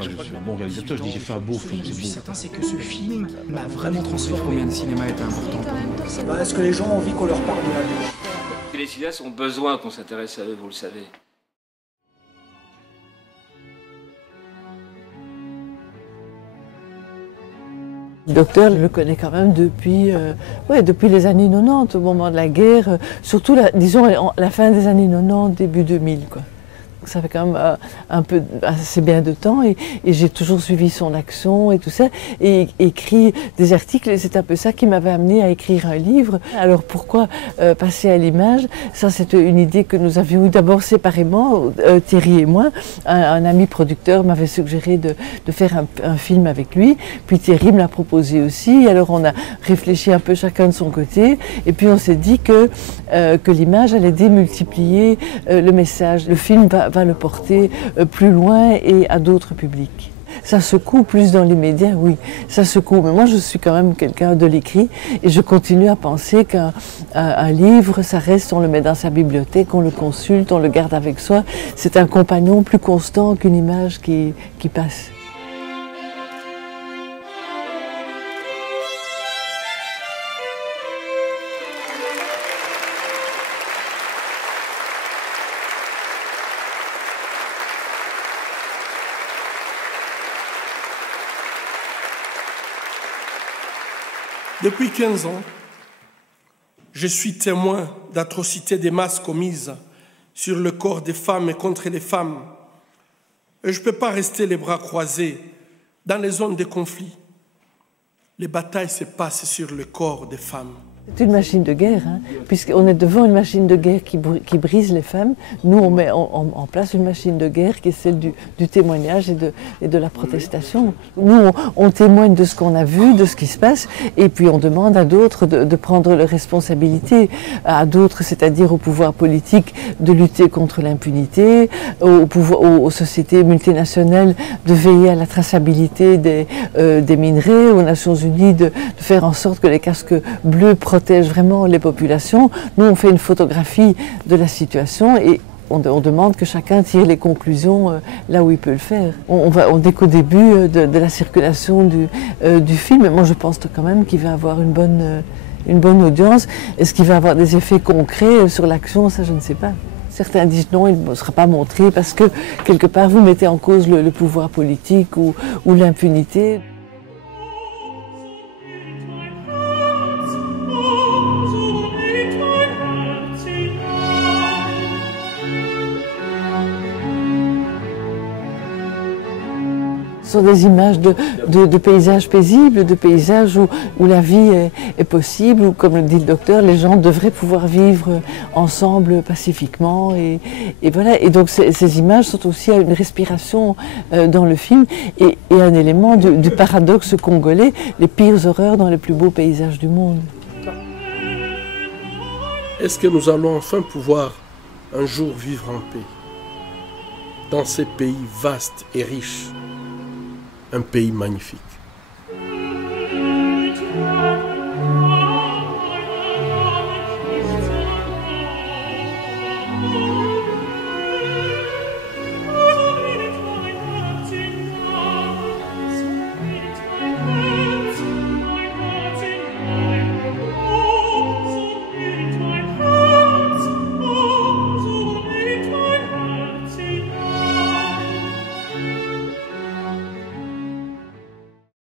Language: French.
pas que je suis un bon réalisateur, je dis j'ai fait un beau film, c'est beau. Certain, c'est que ce film m'a vraiment transformé. Combien de cinéma est important pour vous? Est-ce que les gens ont envie qu'on leur parle de la vie? Les cinéastes ont besoin qu'on s'intéresse à eux, vous le savez. Le docteur, je le connais quand même depuis, depuis les années 90, au moment de la guerre, surtout, disons, la fin des années 90, début 2000, quoi. Donc ça fait quand même un peu assez bien de temps et j'ai toujours suivi son action et tout ça et écrit des articles et c'est un peu ça qui m'avait amené à écrire un livre. Alors pourquoi passer à l'image? Ça c'est une idée que nous avions eue d'abord séparément, Thierry et moi. Un ami producteur m'avait suggéré de faire un film avec lui, puis Thierry me l'a proposé aussi. Alors on a réfléchi un peu chacun de son côté et puis on s'est dit que l'image allait démultiplier le message. Le film va le porter plus loin et à d'autres publics. Ça secoue plus dans les médias, oui, ça secoue. Mais moi, je suis quand même quelqu'un de l'écrit et je continue à penser qu'un livre, ça reste, on le met dans sa bibliothèque, on le consulte, on le garde avec soi. C'est un compagnon plus constant qu'une image qui passe. Depuis 15 ans, je suis témoin d'atrocités des masses commises sur le corps des femmes et contre les femmes. Et je ne peux pas rester les bras croisés dans les zones de conflit. Les batailles se passent sur le corps des femmes. C'est une machine de guerre, hein, puisqu'on est devant une machine de guerre qui brise les femmes. Nous, on met en place une machine de guerre qui est celle du témoignage et de la protestation. Nous, on témoigne de ce qu'on a vu, de ce qui se passe, et puis on demande à d'autres de prendre leurs responsabilités, à d'autres, c'est-à-dire au pouvoir politique, de lutter contre l'impunité, aux sociétés multinationales de veiller à la traçabilité des minerais, aux Nations Unies de faire en sorte que les casques bleus protège vraiment les populations. Nous, on fait une photographie de la situation et on demande que chacun tire les conclusions là où il peut le faire. On dit qu'au début de la circulation du film, moi je pense quand même qu'il va avoir une bonne audience. Est-ce qu'il va avoir des effets concrets sur l'action? Ça, je ne sais pas. Certains disent non, il ne sera pas montré parce que quelque part vous mettez en cause le pouvoir politique ou l'impunité. Ce sont des images de paysages paisibles, de paysages où la vie est possible, où, comme le dit le docteur, les gens devraient pouvoir vivre ensemble pacifiquement. Et voilà. Et donc ces images sont aussi une respiration dans le film et un élément du paradoxe congolais, les pires horreurs dans les plus beaux paysages du monde. Est-ce que nous allons enfin pouvoir un jour vivre en paix dans ces pays vastes et riches? Un pays magnifique.